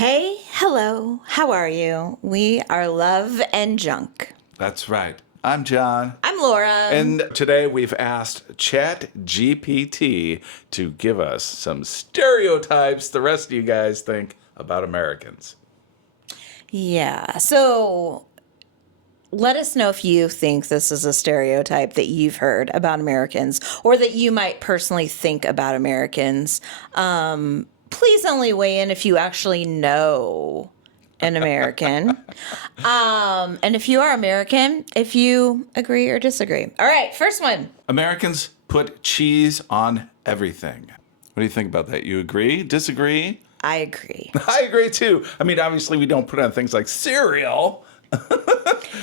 Hey, hello, how are you? We are Love and Junk. That's right. I'm John. I'm Laura. And today we've asked ChatGPT to give us some stereotypes the rest of you guys think about Americans. Yeah, so let us know if you think this is a stereotype that you've heard about Americans or that you might personally think about Americans. Please only weigh in if you actually know an American. And if you are American, if you agree or disagree. All right, first one. Americans put cheese on everything. What do you think about that? You agree? Disagree? I agree. I agree too. I mean, obviously we don't put on things like cereal.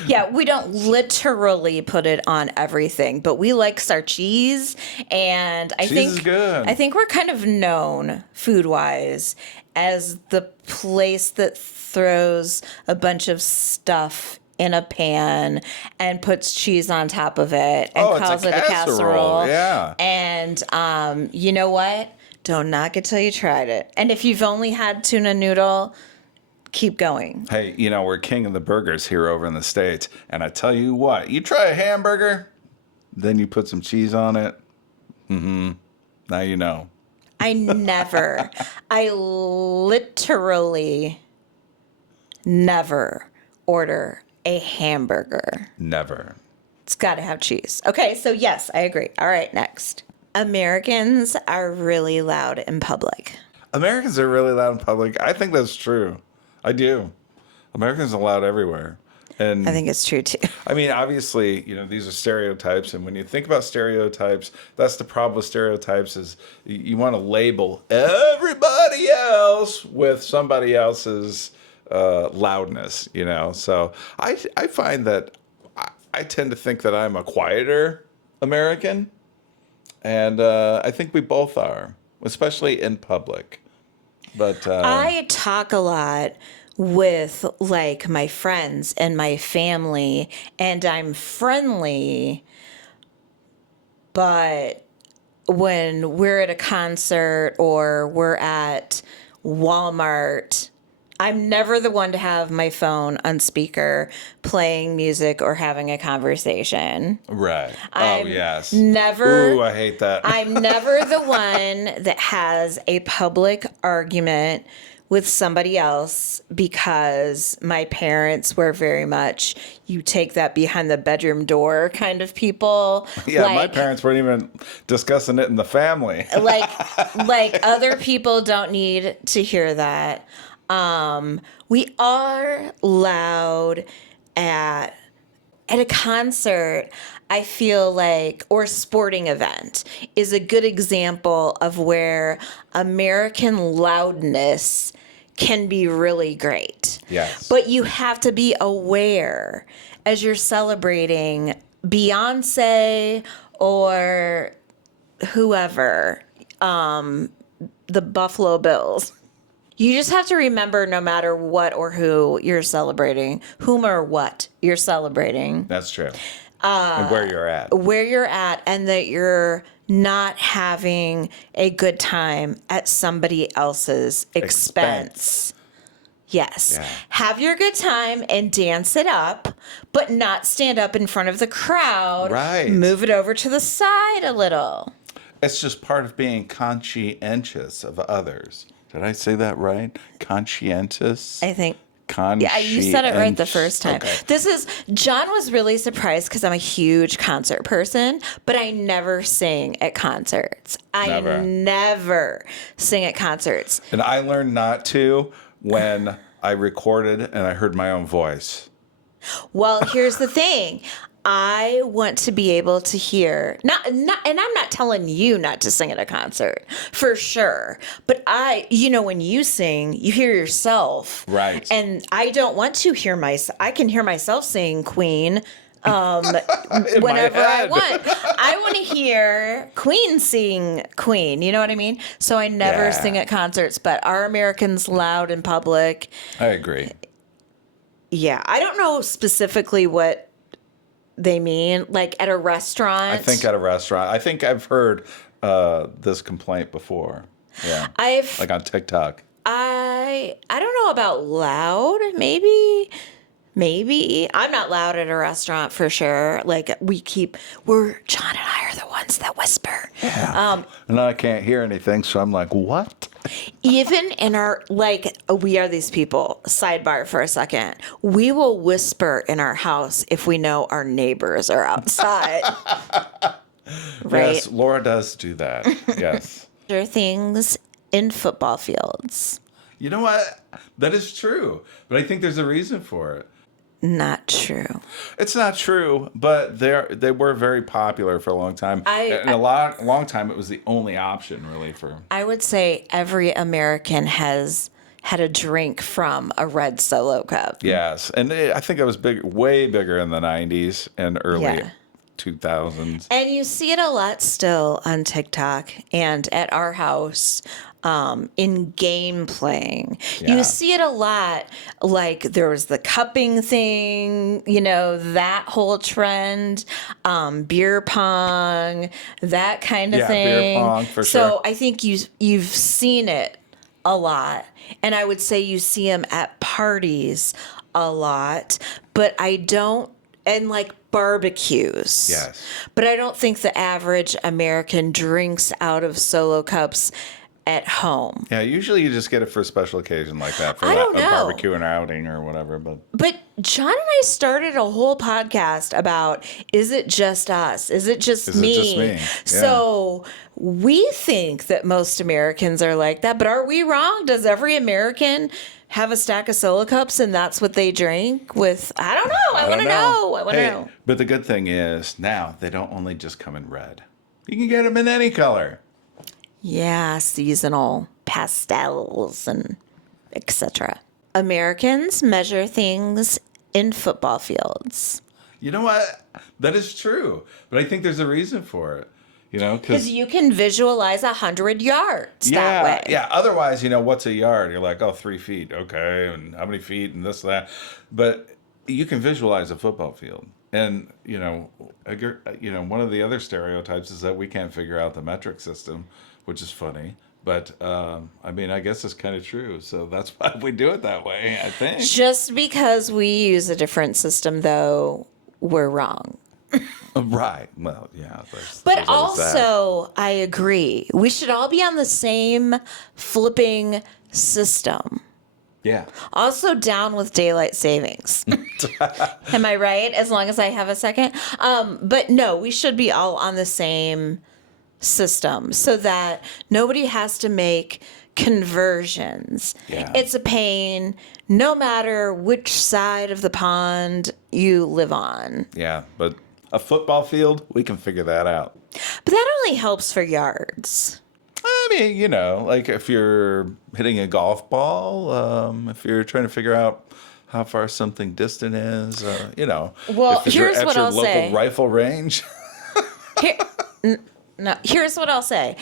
Yeah, we don't literally put it on everything, but we like our cheese, and Cheese is good. I think we're kind of known food-wise as the place that throws a bunch of stuff in a pan and puts cheese on top of it and calls it a casserole. Yeah. And you know what? Don't knock it till you tried it. And if you've only had tuna noodle, keep going. Hey, you know, we're king of the burgers here over in the States. And I tell you what, you try a hamburger, then you put some cheese on it. Now you know. I literally never order a hamburger. Never. It's got to have cheese. Okay, so yes, I agree. All right, next. Americans are really loud in public. Americans are really loud in public. I think that's true. I do. Americans are loud everywhere. And I think it's true too. I mean, obviously, you know, these are stereotypes. And when you think about stereotypes, that's the problem with stereotypes is you want to label everybody else with somebody else's loudness, you know. So I find that I tend to think that I'm a quieter American. And I think we both are, especially in public. But I talk a lot with like my friends and my family, and I'm friendly, but when we're at a concert or we're at Walmart, I'm never the one to have my phone on speaker playing music or having a conversation. right. I'm oh, yes. Never. Ooh, I hate that. I'm never the one that has a public argument with somebody else because my parents were very much, you take that behind the bedroom door kind of people. Yeah, my parents weren't even discussing it in the family. like other people don't need to hear that. We are loud at a concert. I feel like, or sporting event is a good example of where American loudness can be really great. Yes. But you have to be aware as you're celebrating Beyonce or whoever, the Buffalo Bills. You just have to remember no matter what or who you're celebrating, whom or what you're celebrating. That's true. And where you're at. Where you're at, and that you're not having a good time at somebody else's expense. Yes. Yeah. Have your good time and dance it up, but not stand up in front of the crowd. Right. Move it over to the side a little. It's just part of being conscientious of others. Did I say that right? Conscientious? I think. Yeah, you said it right the first time. Okay. John was really surprised because I'm a huge concert person, but I never sing at concerts. I never sing at concerts. And I learned not to when I recorded and I heard my own voice. Well, here's the thing. I want to be able to hear, and I'm not telling you not to sing at a concert, for sure. But when you sing, you hear yourself. Right. And I don't want to hear myself. I can hear myself sing Queen whenever I want. I want to hear Queen sing Queen. You know what I mean? So I never sing at concerts, but are Americans loud in public? I agree. Yeah. I don't know specifically what they mean, like at a restaurant. I think at a restaurant. I think I've heard this complaint before. Yeah. Like on TikTok. I I don't know about loud, maybe. Maybe. I'm not loud at a restaurant for sure. Like John and I are the ones that whisper. Yeah. And I can't hear anything, so I'm like, what? Even in our, we are these people, sidebar for a second. We will whisper in our house if we know our neighbors are outside. Right? Yes, Laura does do that. Yes. There are things in football fields. You know what? That is true. But I think there's a reason for it. Not true. It's not true, but they were very popular for a long time. Long time, it was the only option, really, for... I would say every American has had a drink from a red Solo cup. Yes, and I think it was big, way bigger in the 90s and early 2000s. And you see it a lot still on TikTok and at our house. In game playing. Yeah. You see it a lot, like there was the cupping thing, that whole trend, beer pong, that kind of thing. Beer pong, for so sure. I think you've seen it a lot. And I would say you see them at parties a lot, but I don't, and like barbecues. Yes. But I don't think the average American drinks out of Solo cups at home. Yeah, usually you just get it for a special occasion like that, for I don't a know. barbecue and outing or whatever. But John and I started a whole podcast about, is it just us? Is it just me? Is it just me? Yeah. So we think that most Americans are like that, but are we wrong? Does every American have a stack of Solo cups and that's what they drink with? I don't know. I want to know. I want to know. But the good thing is now they don't only just come in red. You can get them in any color. Yeah, seasonal pastels and etc. Americans measure things in football fields. You know what? That is true. But I think there's a reason for it. Because you can visualize 100 yards that way. Yeah. Otherwise, what's a yard? You're like, 3 feet. Okay. And how many feet and this, that. But you can visualize a football field. And, one of the other stereotypes is that we can't figure out the metric system, which is funny. But, I guess it's kind of true. So that's why we do it that way, I think. Just because we use a different system, though, we're wrong. Right. Well, yeah. But also, I agree. We should all be on the same flipping system. Yeah. Also down with daylight savings. Am I right? As long as I have a second. But no, we should be all on the same system so that nobody has to make conversions. Yeah. It's a pain no matter which side of the pond you live on. Yeah, but a football field, we can figure that out. But that only helps for yards. Like if you're hitting a golf ball, if you're trying to figure out how far something distant is, Well, if you're here's at what your I'll local say. Rifle range. Here's what I'll say.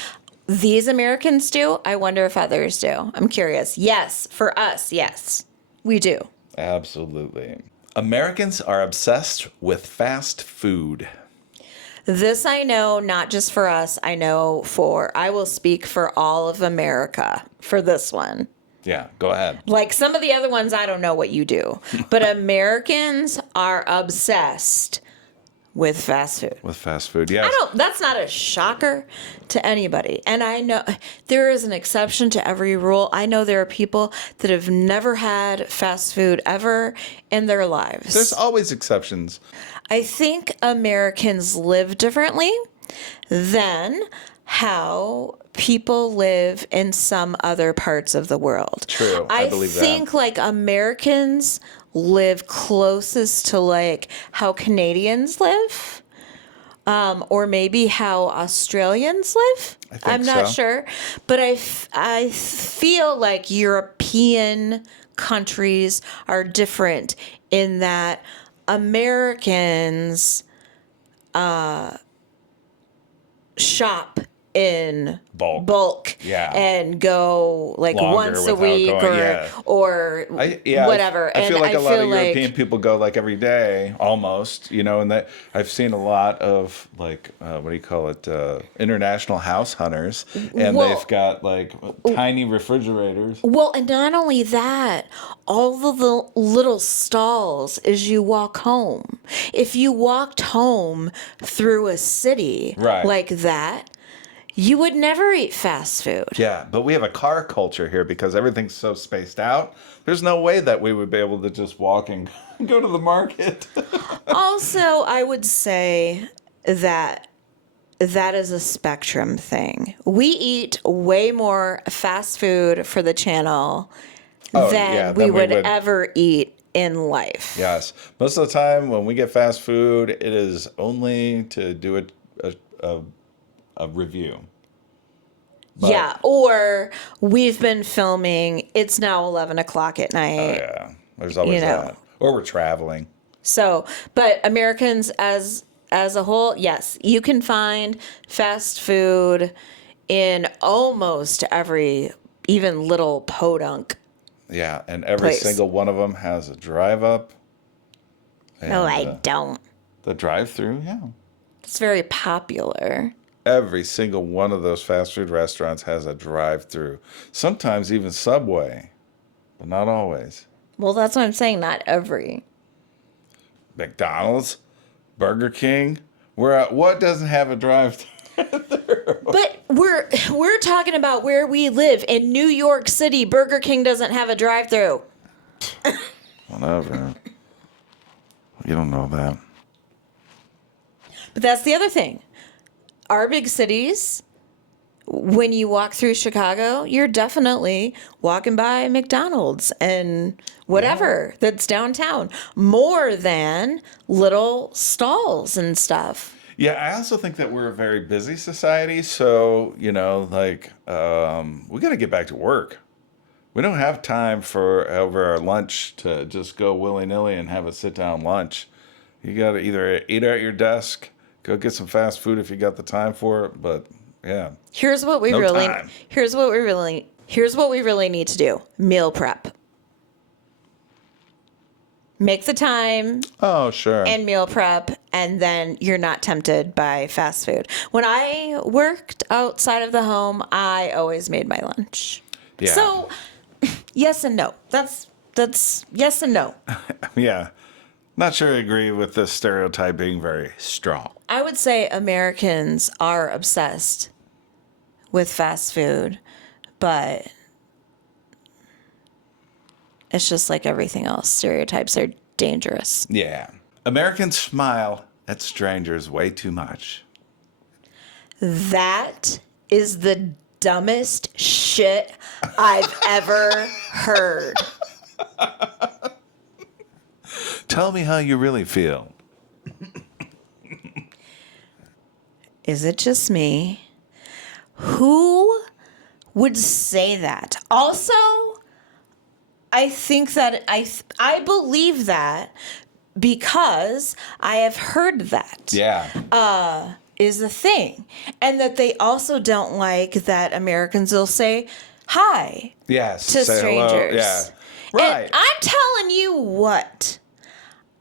These Americans do. I wonder if others do. I'm curious. Yes, for us, yes, we do. Absolutely. Americans are obsessed with fast food. This I know, not just for us. I will speak for all of America for this one. Yeah, go ahead. Like some of the other ones, I don't know what you do. But Americans are obsessed with fast food. With fast food, yes. That's not a shocker to anybody. And I know there is an exception to every rule. I know there are people that have never had fast food ever in their lives. There's always exceptions. I think Americans live differently than how people live in some other parts of the world. True, I believe that. I think like Americans live closest to like how Canadians live, or maybe how Australians live. I think I'm not so. sure, but I feel like European countries are different in that Americans shop in Bulk. Yeah. and go like Longer once a without week going- or I whatever. feel And like a lot of like, European people go like every day, almost. And that I've seen a lot of like what do you call it? International house hunters, and Well- they've got like tiny refrigerators. well, and not only that, all of the little stalls as you walk home. If you walked home through a city Right. like that, you would never eat fast food. Yeah, but we have a car culture here because everything's so spaced out. There's no way that we would be able to just walk and go to the market. Also, I would say that is a spectrum thing. We eat way more fast food for the channel than we would ever eat in life. Yes. Most of the time when we get fast food, it is only to do a review. But, Yeah, or we've been filming, it's now 11 o'clock at night. Yeah, there's always that. Or we're traveling. So, but Americans as a whole, yes, you can find fast food in almost every, even little podunk. Yeah, and every place. single one of them has a drive up. No, I don't. The drive through, yeah. It's very popular. Every single one of those fast food restaurants has a drive-through. Sometimes even Subway, but not always. Well, that's what I'm saying. Not every. McDonald's, Burger King. What doesn't have a drive-through? But we're talking about where we live in New York City. Burger King doesn't have a drive-through. Whatever. You don't know that. But that's the other thing. Our big cities, when you walk through Chicago, you're definitely walking by McDonald's and whatever that's downtown, more than little stalls and stuff. Yeah, I also think that we're a very busy society. So, we got to get back to work. We don't have time for over our lunch to just go willy-nilly and have a sit-down lunch. You got to either eat at your desk, go get some fast food if you got the time for it. But yeah, here's what we really need to do: meal prep. Make the time. Oh, sure. And meal prep, and then you're not tempted by fast food. When I worked outside of the home, I always made my lunch. Yeah. So, yes and no. That's yes and no. Yeah. Not sure I agree with this stereotype being very strong. I would say Americans are obsessed with fast food, but it's just like everything else. Stereotypes are dangerous. Yeah. Americans smile at strangers way too much. That is the dumbest shit I've ever heard. Tell me how you really feel. Is it just me? Who would say that? Also, I think that I believe that because I have heard that. Yeah. Is the thing. And that they also don't like that Americans will say hi Yes. to say strangers. hello. Yeah. Right. And I'm telling you what,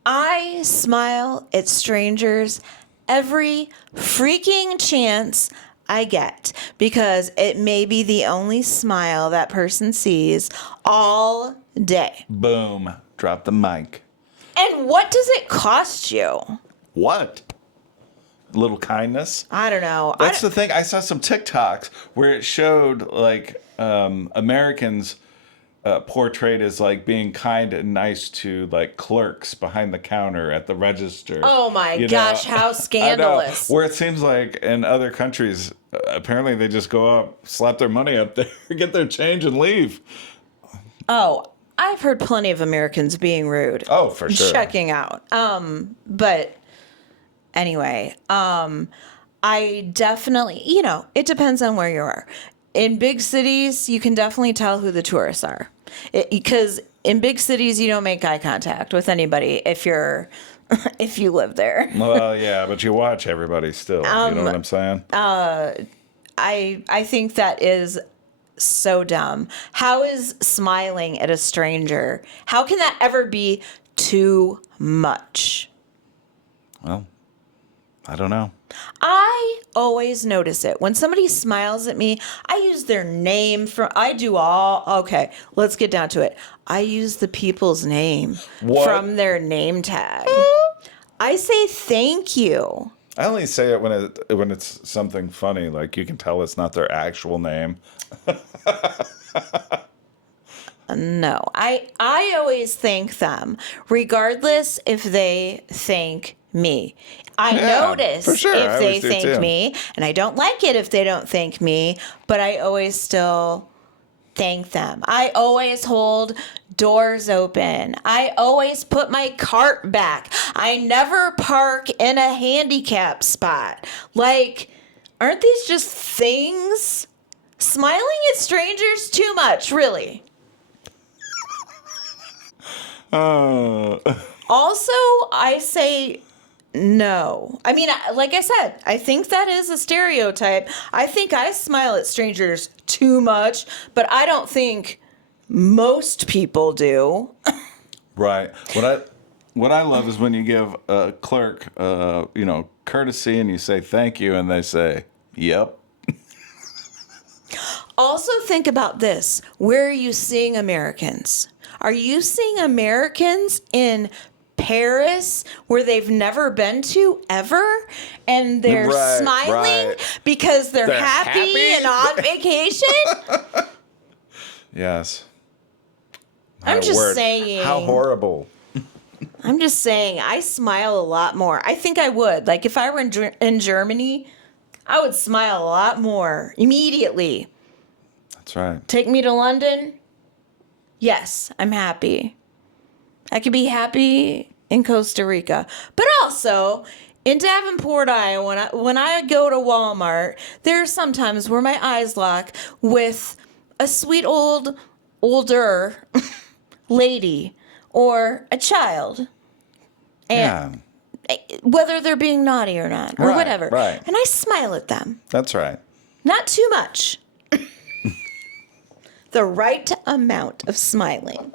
I smile at strangers every freaking chance I get because it may be the only smile that person sees all day. Boom. Drop the mic. And what does it cost you? What? A little kindness? I don't know. That's the thing. I saw some TikToks where it showed like Americans portrayed as like being kind and nice to like clerks behind the counter at the register. Oh my gosh, how scandalous. Where it seems like in other countries, apparently they just go up, slap their money up there, get their change and leave. Oh, I've heard plenty of Americans being rude. Oh, for sure. Checking out. But anyway, I definitely, it depends on where you are. In big cities, you can definitely tell who the tourists are. Because in big cities, you don't make eye contact with anybody if you live there. Well, yeah, but you watch everybody still. You know what I'm saying? I think that is so dumb. How is smiling at a stranger? How can that ever be too much? Well, I don't know. I always notice it. When somebody smiles at me, I use their name okay, let's get down to it. I use the people's name from their name tag. I say thank you. I only say it when it's something funny, like you can tell it's not their actual name. No, I always thank them, regardless if they thank me. I notice for sure. if they thank me, and I don't like it if they don't thank me, but I always still thank them. I always hold doors open. I always put my cart back. I never park in a handicap spot. Like, aren't these just things? Smiling at strangers too much, really. Also, I say no. I mean, like I said, I think that is a stereotype. I think I smile at strangers too much, but I don't think most people do. Right. What I love is when you give a clerk, courtesy, and you say thank you, and they say, "Yep." Also, think about this. Where are you seeing Americans? Are you seeing Americans in Paris where they've never been to ever? And they're smiling because they're happy and on vacation? Yes. I'm just saying. How horrible. I'm just saying, I smile a lot more. I think I would. Like, if I were in Germany, I would smile a lot more immediately. That's right. Take me to London? Yes, I'm happy. I could be happy in Costa Rica. But also, in Davenport, Iowa, when I go to Walmart, there are some times where my eyes lock with a sweet older lady or a child. And whether they're being naughty or not, or whatever. Right. And I smile at them. That's right. Not too much. The right amount of smiling.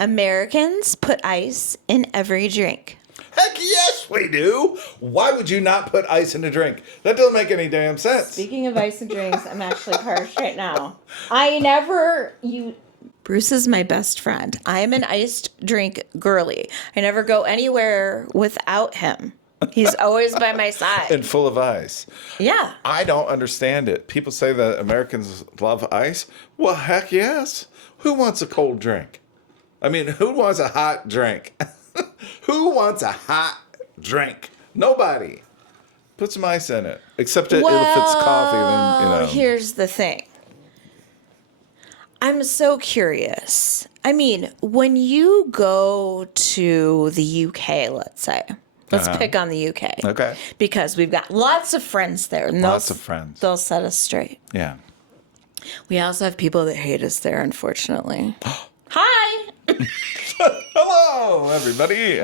Americans put ice in every drink. Heck yes, we do. Why would you not put ice in a drink? That doesn't make any damn sense. Speaking of ice and drinks, I'm actually parched right now. Bruce is my best friend. I am an iced drink girly. I never go anywhere without him. He's always by my side. And full of ice. Yeah. I don't understand it. People say that Americans love ice. Well, heck yes. Who wants a cold drink? I mean, who wants a hot drink? Who wants a hot drink? Nobody. Put some ice in it. Except if it's coffee, then, Here's the thing. I'm so curious. I mean, when you go to the UK, let's say. Let's pick on the UK. Okay. Because we've got lots of friends there. And Lots of friends. They'll set us straight. Yeah. We also have people that hate us there, unfortunately. Hi! Hello, everybody.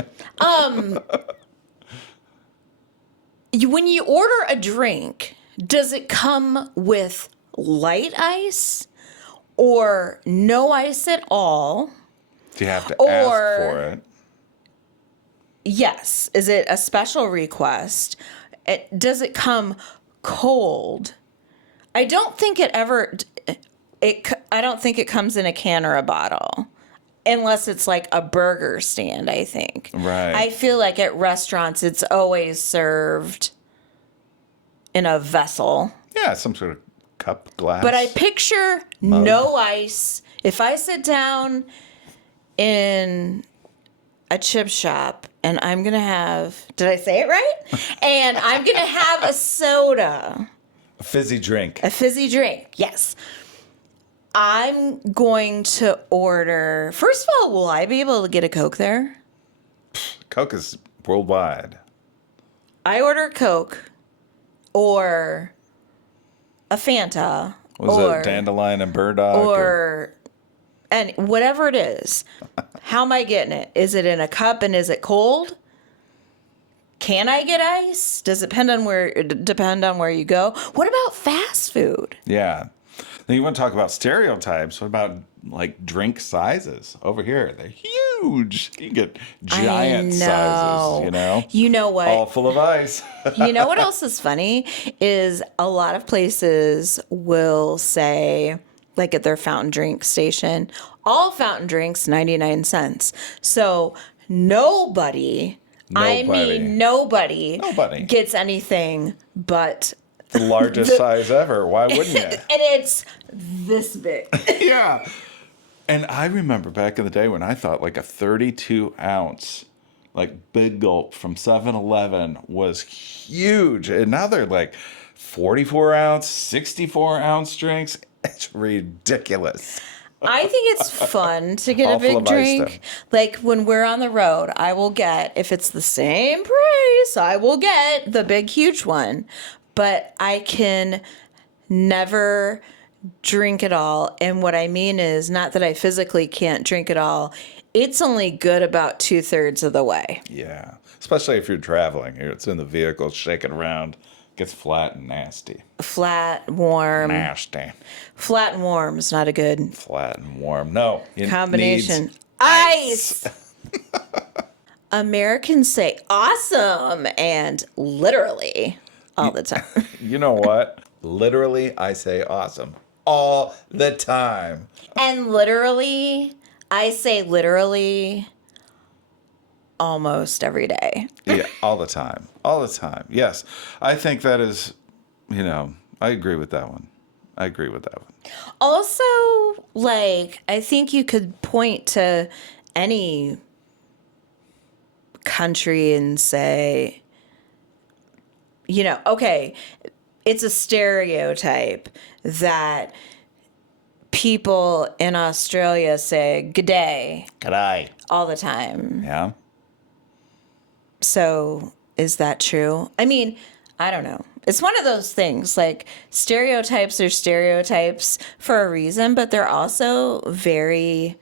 When you order a drink, does it come with light ice or no ice at all? Do you have to ask for it? Yes. Is it a special request? Does it come cold? I don't think it comes in a can or a bottle. Unless it's like a burger stand, I think. Right. I feel like at restaurants, it's always served in a vessel. Yeah, some sort of cup, glass. But I picture no ice. If I sit down in a chip shop and I'm going to have, did I say it right? And I'm going to have a soda. A fizzy drink. A fizzy drink, yes. I'm going to order, first of all, will I be able to get a Coke there? Coke is worldwide. I order Coke or a Fanta. Was it dandelion and burdock? And whatever it is. How am I getting it? Is it in a cup and is it cold? Can I get ice? Does it depend on where you go? What about fast food? Yeah. Then you want to talk about stereotypes. What about like drink sizes? Over here, they're huge. You can get giant sizes, you know? You know what? All full of ice. You know what else is funny is a lot of places will say, like at their fountain drink station, all fountain drinks 99 cents. So nobody gets anything but The largest size ever. Why wouldn't you? and it's this big. Yeah. And I remember back in the day when I thought like a 32 ounce, like big gulp from 7-Eleven was huge. And now they're like 44 ounce, 64 ounce drinks. It's ridiculous. I think it's fun to get All a full big of ice, drink. Like when we're on the road, I will get, if it's the same price, I will get the big, huge one. But I can never drink it all. And what I mean is not that I physically can't drink it all. It's only good about 2/3 of the way. Yeah. Especially if you're traveling. It's in the vehicle, shaking around. Gets flat and nasty. Flat, warm. Nasty. Flat and warm is not a good Flat and warm. No. It combination. needs Ice! Americans say awesome and literally all the time. You know what? Literally, I say awesome all the time. And literally, I say literally almost every day. Yeah, all the time. All the time. Yes. I think that is, I agree with that one. Also, like, I think you could point to any country and say, okay, it's a stereotype that people in Australia say "g'day" G'day. all the time. Yeah. So is that true? I mean, I don't know. It's one of those things, like stereotypes are stereotypes for a reason, but they're also very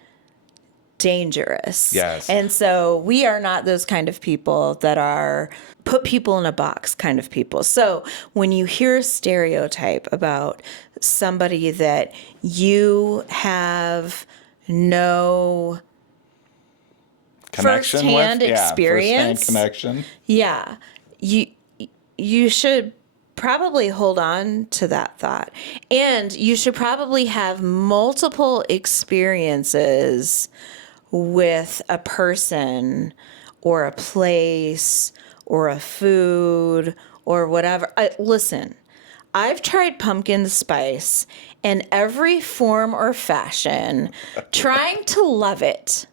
dangerous. Yes. And so we are not those kind of people that are put people in a box kind of people. So when you hear a stereotype about somebody that you have no Connection firsthand with? experience. Firsthand connection. Yeah. You should probably hold on to that thought. And you should probably have multiple experiences with a person or a place or a food or whatever. Listen, I've tried pumpkin spice in every form or fashion, trying to love it.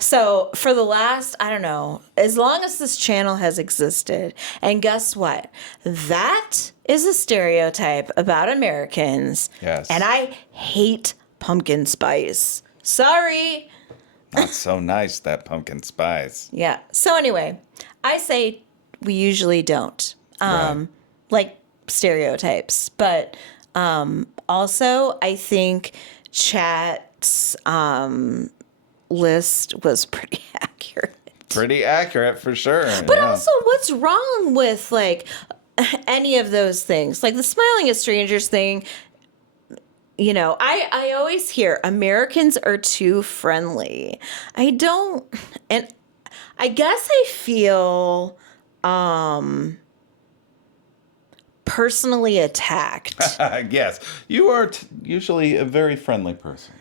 So for the last, I don't know, as long as this channel has existed, and guess what? That is a stereotype about Americans. Yes. And I hate pumpkin spice. Sorry. Not so nice, that pumpkin spice. Yeah. So anyway, I say we usually don't. Right. Like stereotypes. But also, I think chat's list was pretty accurate. Pretty accurate for sure. But yeah. also, what's wrong with like any of those things? Like the smiling at strangers thing. I always hear Americans are too friendly. I don't, and I guess I feel personally attacked. Yes, you are usually a very friendly person.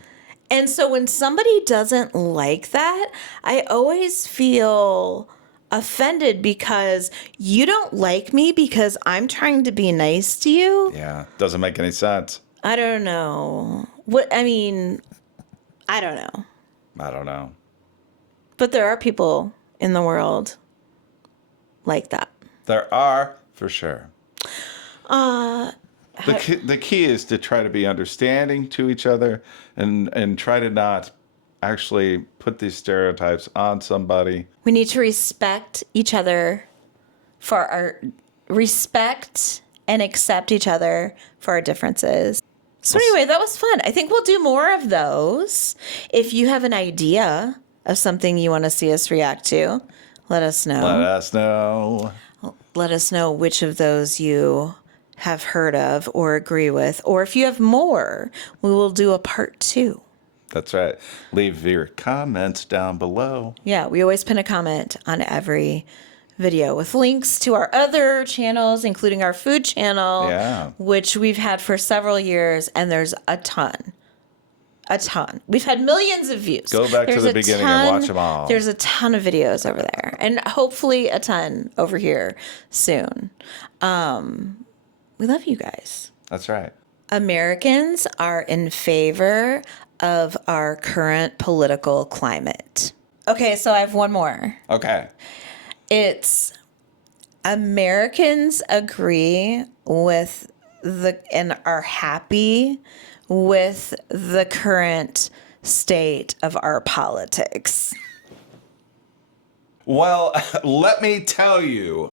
And so when somebody doesn't like that, I always feel offended because you don't like me because I'm trying to be nice to you. Yeah, doesn't make any sense. I don't know. I don't know. I don't know. But there are people in the world like that. There are, for sure. The key is to try to be understanding to each other and try to not actually put these stereotypes on somebody. We need to respect each other respect and accept each other for our differences. So anyway, that was fun. I think we'll do more of those. If you have an idea of something you want to see us react to, Let us know. Let us know. Let us know which of those you have heard of or agree with. Or if you have more, we will do a part 2. That's right. Leave your comments down below. Yeah, we always pin a comment on every video with links to our other channels, including our food channel, Yeah. which we've had for several years, and there's a ton. A ton. We've had millions of views. Go back to There's the a beginning ton- and watch them all. There's a ton of videos over there, and hopefully a ton over here soon. We love you guys. That's right. Americans are in favor of our current political climate. Okay, so I have one more. Okay. It's Americans agree with and are happy with the current state of our politics. Well, let me tell you,